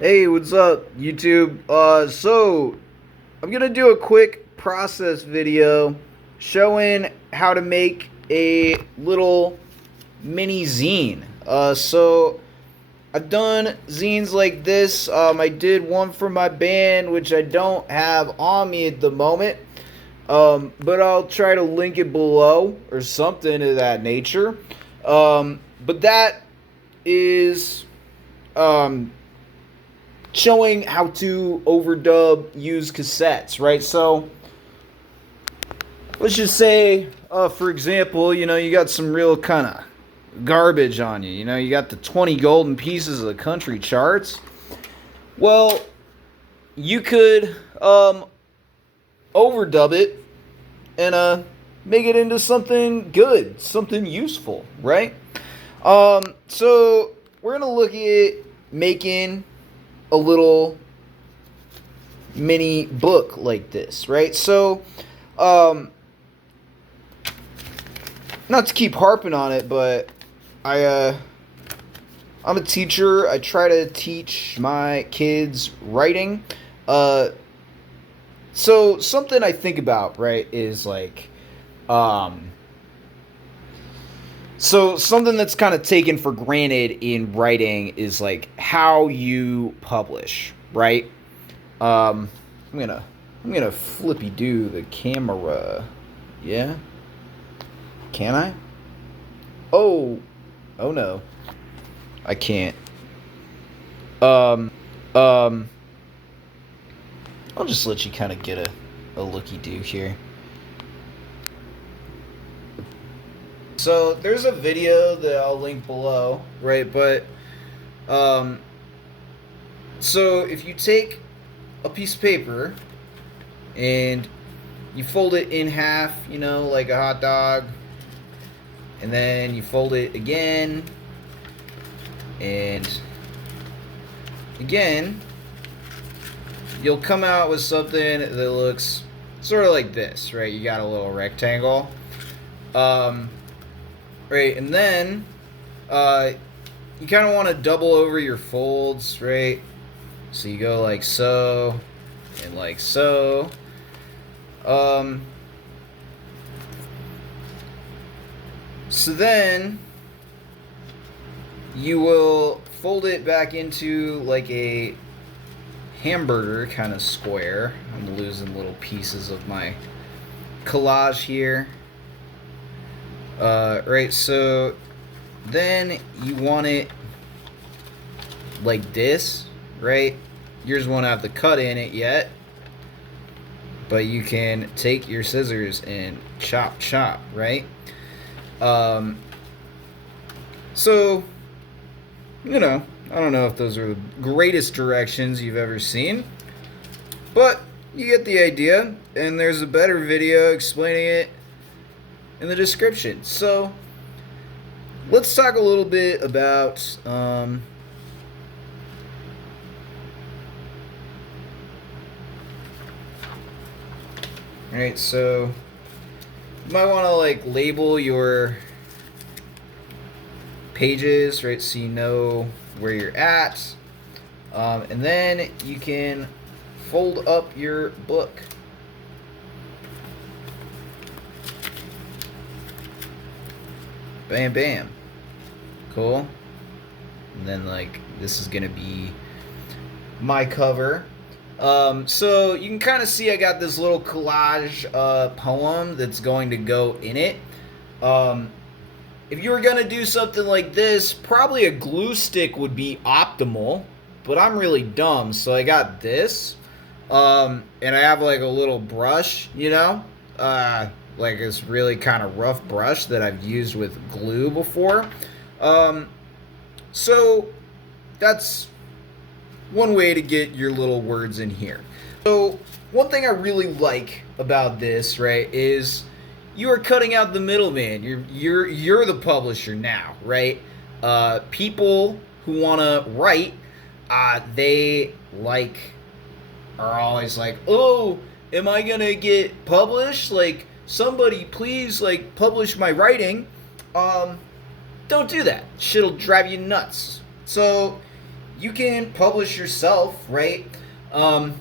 Hey, what's up, YouTube? So I'm gonna do a quick process video showing how to make a little mini zine. So I've done zines like this. I did one for my band, which I don't have on me at the moment. But I'll try to link it below or something of that nature. But that is um, showing how to overdub use cassettes, right? So let's just say, for example, you got some real kind of garbage on you. You got the 20 golden pieces of the country charts. Well, you could overdub it and make it into something good, something useful, right? So we're gonna look at making a little mini book like this, right? So, not to keep harping on it, but I'm a teacher. I try to teach my kids writing. So something I think about, right, is like, so something that's kind of taken for granted in writing is like how you publish, right? Um, I'm gonna flippy do the camera. Yeah, can I? Oh, oh no, I can't. Um, um, I'll just let you kind of get a looky do here. So there's a video that I'll link below, right? But um, so if you take a piece of paper and you fold it in half, like a hot dog, and then you fold it again and again, you'll come out with something that looks sort of like this, right? You got a little rectangle. Right, and then you kind of want to double over your folds, right? So you go like so and like so. So then you will fold it back into like a hamburger kind of square. I'm losing little pieces of my collage here. Right, so then you want it like this, right? Yours won't have the cut in it yet, but you can take your scissors and chop, right? So, I don't know if those are the greatest directions you've ever seen, but you get the idea, and there's a better video explaining it in the description. So let's talk a little bit about alright, so you might want to like label your pages, right, so you know where you're at, and then you can fold up your book. Bam, bam. Cool. And then, like, this is gonna be my cover. So you can kind of see I got this little collage poem that's going to go in it. If you were gonna do something like this, probably a glue stick would be optimal, but I'm really dumb, so I got this. And I have like a little brush, like this really kind of rough brush that I've used with glue before. So that's one way to get your little words in here. So one thing I really like about this, right, is you are cutting out the middleman. You're the publisher now, right? People who want to write, they are always like, oh, am I gonna get published? Like, somebody please like publish my writing. Don't do that. Shit'll drive you nuts. So you can publish yourself, right? And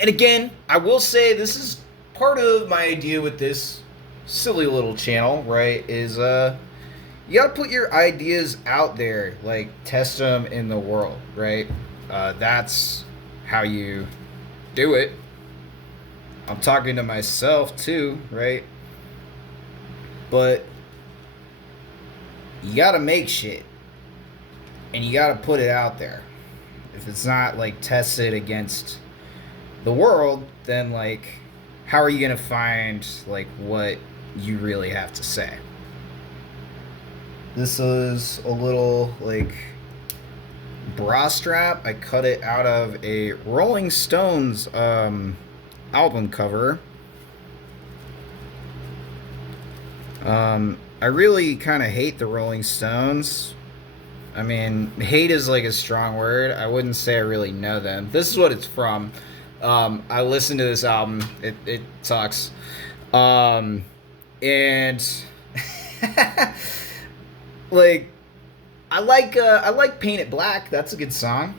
again, I will say this is part of my idea with this silly little channel, right? Is you gotta put your ideas out there, like test them in the world, right? That's how you do it. I'm talking to myself too, right? But you gotta make shit, and you gotta put it out there. If it's not like tested against the world, then like, how are you gonna find like what you really have to say? This is a little like bra strap. I cut it out of a Rolling Stones album cover. I really kind of hate the Rolling Stones. I mean, hate is like a strong word. I wouldn't say I really know them. This is what it's from. I listened to this album. It sucks. And like I like Paint It Black. That's a good song.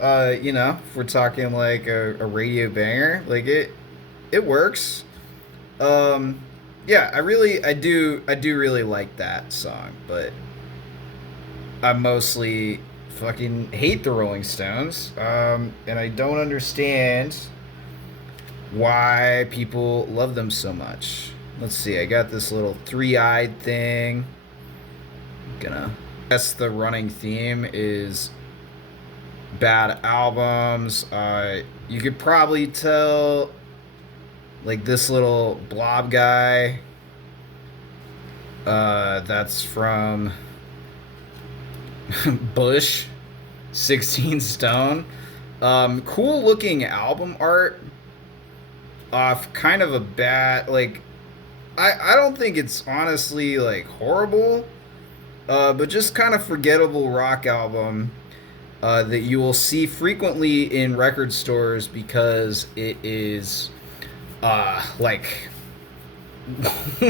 You know, if we're talking like a radio banger, like it works. Yeah, I do really like that song, but I mostly fucking hate the Rolling Stones, and I don't understand why people love them so much. Let's see, I got this little three-eyed thing. Guess the running theme is bad albums. You could probably tell, like this little blob guy, that's from Bush, 16 Stone. Cool looking album art off kind of a bad, like, I don't think it's honestly like horrible, but just kind of forgettable rock album that you will see frequently in record stores because it is like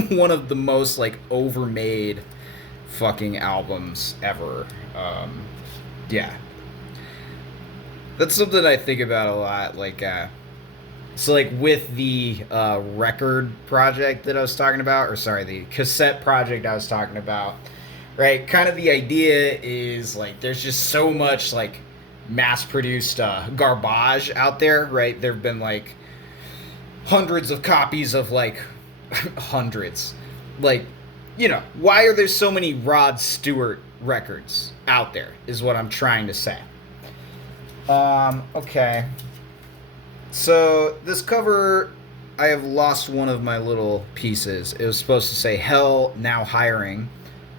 one of the most like overmade fucking albums ever. Yeah, that's something I think about a lot. Like, so like with the record project that I was talking about, or sorry, the cassette project I was talking about, right? Kind of the idea is like there's just so much like mass-produced garbage out there, right? There've been like hundreds of copies of like hundreds, like, you know, why are there so many Rod Stewart records out there is what I'm trying to say. Okay, so this cover, I have lost one of my little pieces. It was supposed to say Hell Now Hiring,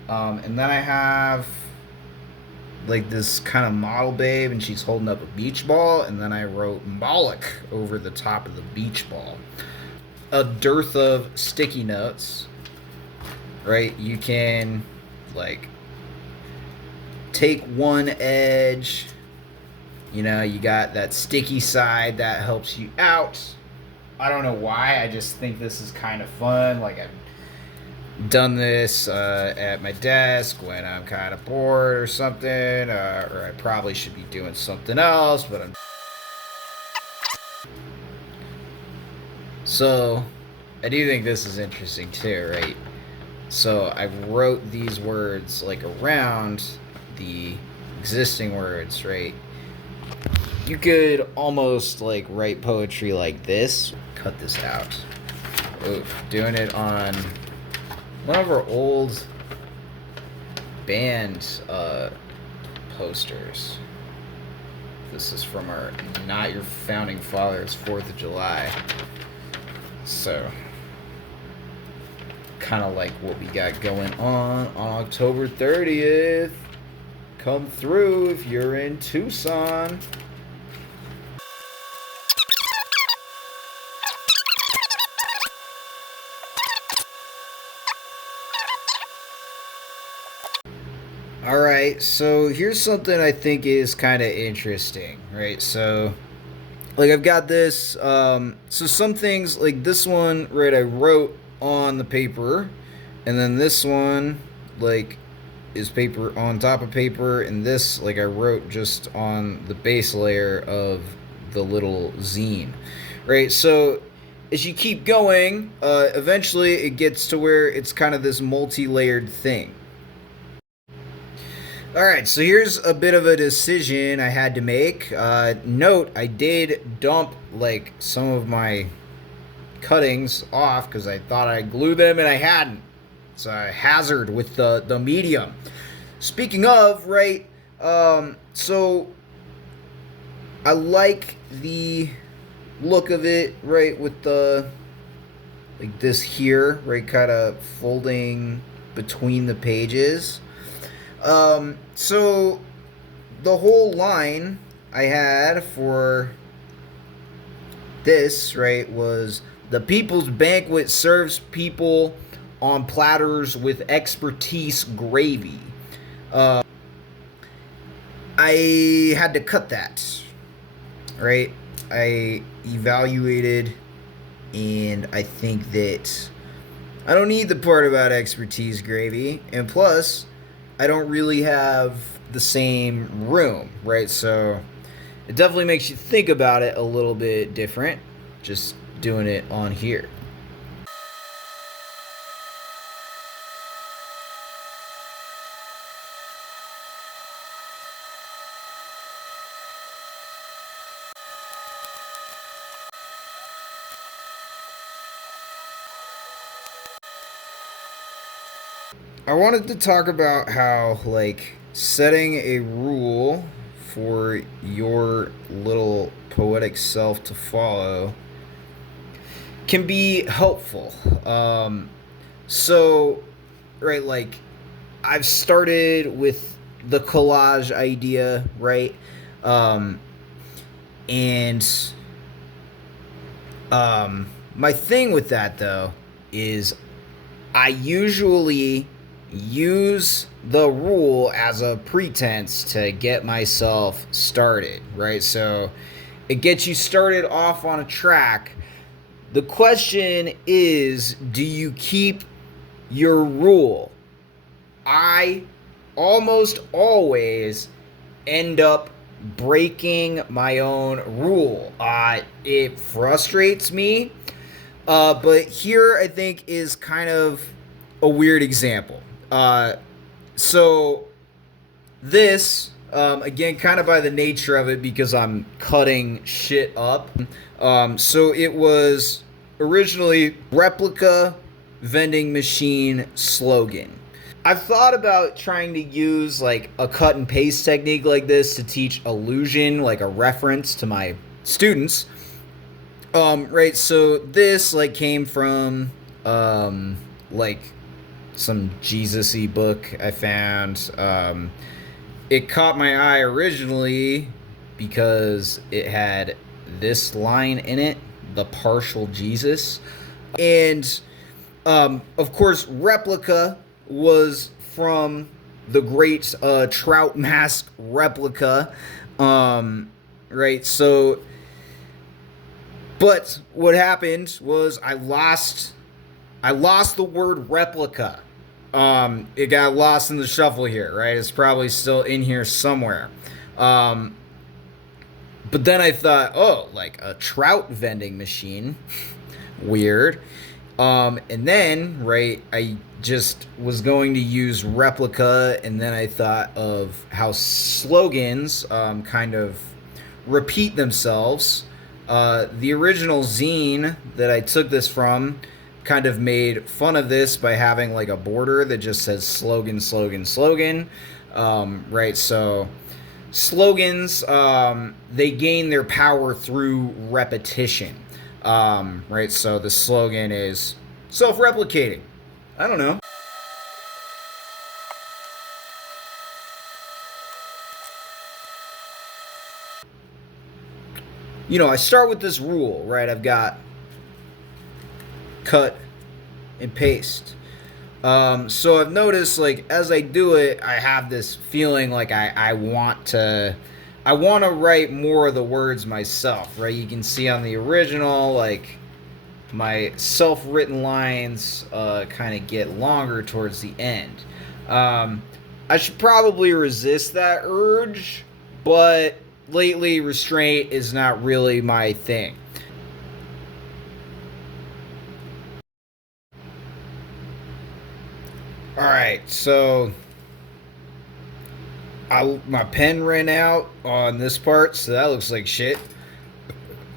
and then I have like this kind of model babe and she's holding up a beach ball, and then I wrote Moloch over the top of the beach ball. A dearth of sticky notes, right? You can like take one edge, you know, you got that sticky side that helps you out. I don't know why, I just think this is kind of fun. Like, I've done this at my desk when I'm kind of bored or something, or I probably should be doing something else, but I'm... So, I do think this is interesting too, right? So, I wrote these words like around the existing words, right? You could almost like write poetry like this. Cut this out. Oof, doing it on one of our old band posters. This is from our Not Your Founding Fathers 4th of July. So, kind of like what we got going on October 30th. Come through if you're in Tucson. Alright, so here's something I think is kind of interesting, right? So, like, I've got this, so some things, like this one, right, I wrote on the paper, and then this one, like, is paper on top of paper, and this, like, I wrote just on the base layer of the little zine, right? So as you keep going, eventually it gets to where it's kind of this multi-layered thing. All right, so here's a bit of a decision I had to make. Note, I did dump like some of my cuttings off because I thought I glued them and I hadn't. It's a hazard with the medium. Speaking of, right, so I like the look of it, right, with the, like this here, right, kind of folding between the pages. So the whole line I had for this, right, was the People's Banquet serves people on platters with expertise gravy. I had to cut that, right? I evaluated, and I think that I don't need the part about expertise gravy, and plus, I don't really have the same room, right? So it definitely makes you think about it a little bit different, just doing it on here. I wanted to talk about how, like, setting a rule for your little poetic self to follow can be helpful. So, right, like, I've started with the collage idea, right? Um, and my thing with that, though, is I usually use the rule as a pretense to get myself started, right? So it gets you started off on a track. The question is, do you keep your rule? I almost always end up breaking my own rule. It frustrates me, but here I think is kind of a weird example. So this, again, kind of by the nature of it, because I'm cutting shit up. So it was originally replica vending machine slogan. I've thought about trying to use like a cut and paste technique like this to teach illusion, like a reference to my students. Right, so this like came from like some Jesus-y book I found. It caught my eye originally because it had this line in it, the partial Jesus. And of course, replica was from the great trout mask replica. Right, so, but what happened was I lost the word replica. It got lost in the shuffle here, right? It's probably still in here somewhere. But then I thought, oh, like a trout vending machine. Weird. And then, right, I just was going to use replica, and then I thought of how slogans kind of repeat themselves. The original zine that I took this from kind of made fun of this by having like a border that just says slogan, slogan, slogan. Right, so slogans, they gain their power through repetition. Right, so the slogan is self-replicating. I don't know. You know, I start with this rule, right? I've got cut and paste. So I've noticed, like, as I do it, I have this feeling like I want to write more of the words myself, right? You can see on the original, like, my self-written lines kind of get longer towards the end. I should probably resist that urge, but lately restraint is not really my thing. Alright, so my pen ran out on this part, so that looks like shit.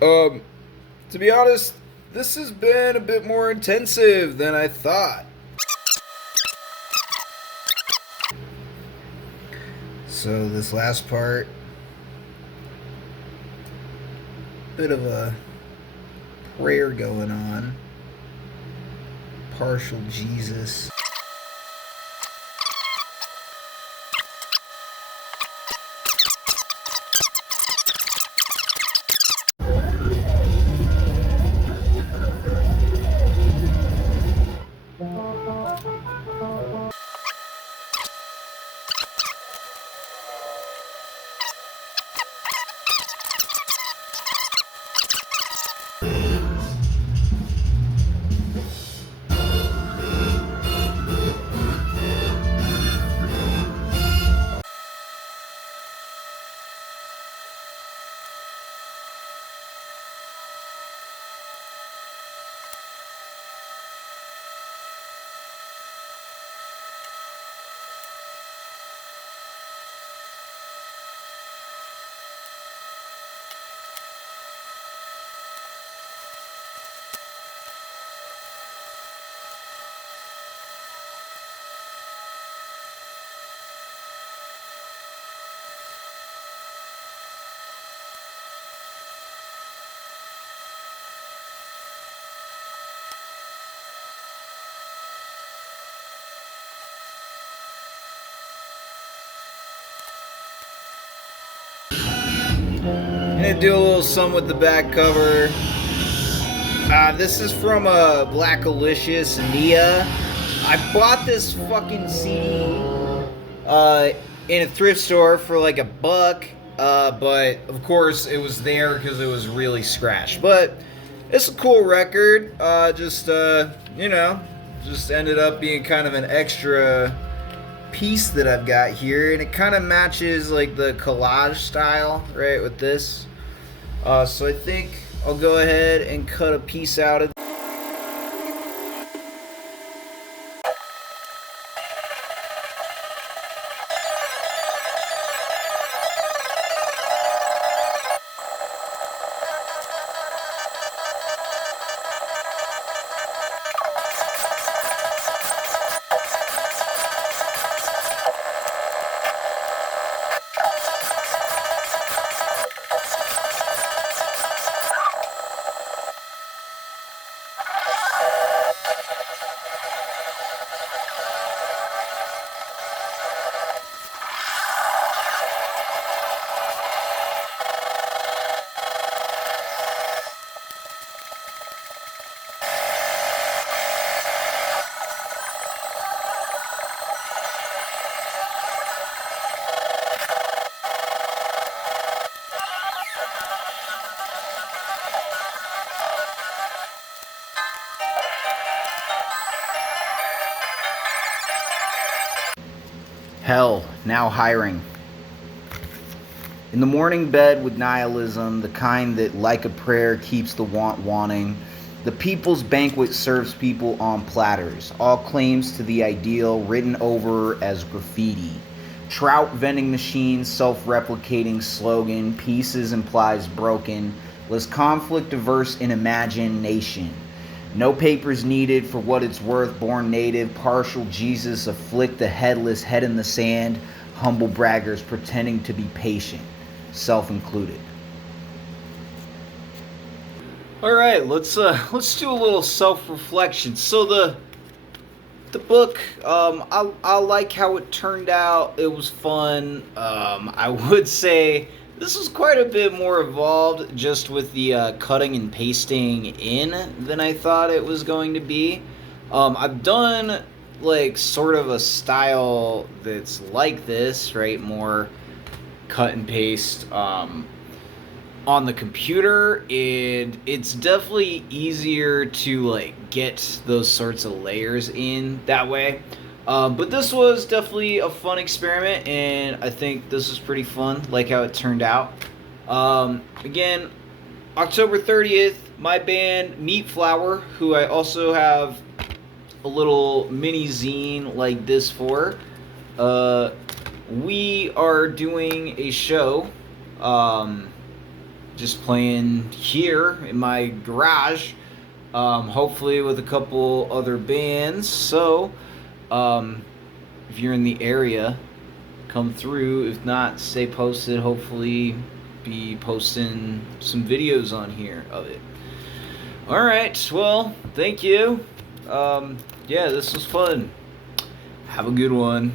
To be honest, this has been a bit more intensive than I thought. So this last part, bit of a prayer going on. Partial Jesus. I'm gonna do a little sum with the back cover. This is from Black Alicious Nia. I bought this fucking CD in a thrift store for like $1, but of course it was there because it was really scratched. But it's a cool record. Just ended up being kind of an extra piece that I've got here, and it kind of matches like the collage style, right, with this. So I think I'll go ahead and cut a piece out of Hell, now hiring. In the morning bed with nihilism, the kind that, like a prayer, keeps the want wanting, the people's banquet serves people on platters, all claims to the ideal written over as graffiti. Trout vending machines, self-replicating slogan, pieces implies broken, less conflict averse in imagination. No papers needed for what it's worth, born native, partial Jesus, afflict the headless, head in the sand, humble braggers pretending to be patient, self included. All right, let's do a little self-reflection. So the book, I like how it turned out. It was fun. I would say this was quite a bit more evolved just with the cutting and pasting in than I thought it was going to be. I've done like sort of a style that's like this, right? More cut and paste on the computer, and it's definitely easier to like get those sorts of layers in that way. But this was definitely a fun experiment, and I think this is pretty fun, like how it turned out. Again, October 30th, my band Meatflower, who I also have a little mini zine like this for, we are doing a show, just playing here in my garage, hopefully with a couple other bands. So, if you're in the area, come through. If not, stay posted. Hopefully be posting some videos on here of it. Alright, well, thank you. Yeah, this was fun. Have a good one.